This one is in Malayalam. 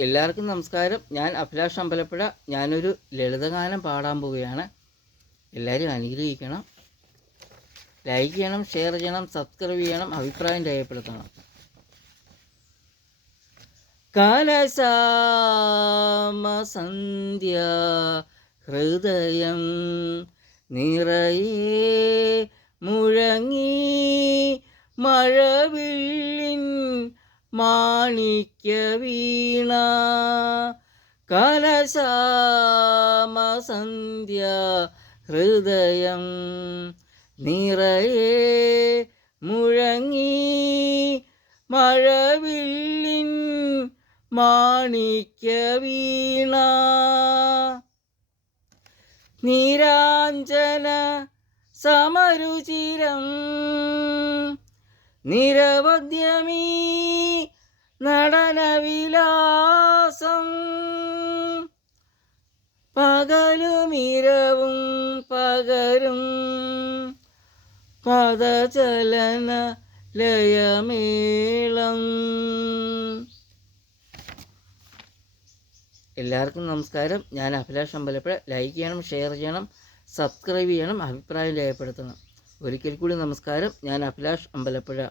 എല്ലാവർക്കും നമസ്കാരം. ഞാൻ അഭിലാഷ് അമ്പലപ്പുഴ. ഞാനൊരു ലളിതഗാനം പാടാൻ പോവുകയാണ്. എല്ലാവരും അനുഗ്രഹിക്കണം. ലൈക്ക് ചെയ്യണം, ഷെയർ ചെയ്യണം, സബ്സ്ക്രൈബ് ചെയ്യണം, അഭിപ്രായം രേഖപ്പെടുത്തണം. കാലസാമസന്ധ്യ ഹൃദയം നിറയെ മുഴങ്ങി മഴവില്ലിൻ മാണിക്യ വീണ. കലശാമസന്ധ്യ ഹൃദയം നിറയെ മുഴങ്ങി മഴവില്ലിൻ മാണിക്യ വീണ. നീരാഞ്ജന സമരുചിരം നിരവധ്യമീ നടനവിലാസം. പകലുമിരവും പകരും പദചലന ലയമേളം. എല്ലാവർക്കും നമസ്കാരം. ഞാൻ അഭിലാഷ് അമ്പലപ്പുഴ. ലൈക്ക് ചെയ്യണം, ഷെയർ ചെയ്യണം, സബ്സ്ക്രൈബ് ചെയ്യണം, അഭിപ്രായം രേഖപ്പെടുത്തണം. ഒരിക്കൽ കൂടി നമസ്കാരം. ഞാൻ അഭിലാഷ് അമ്പലപ്പുഴ.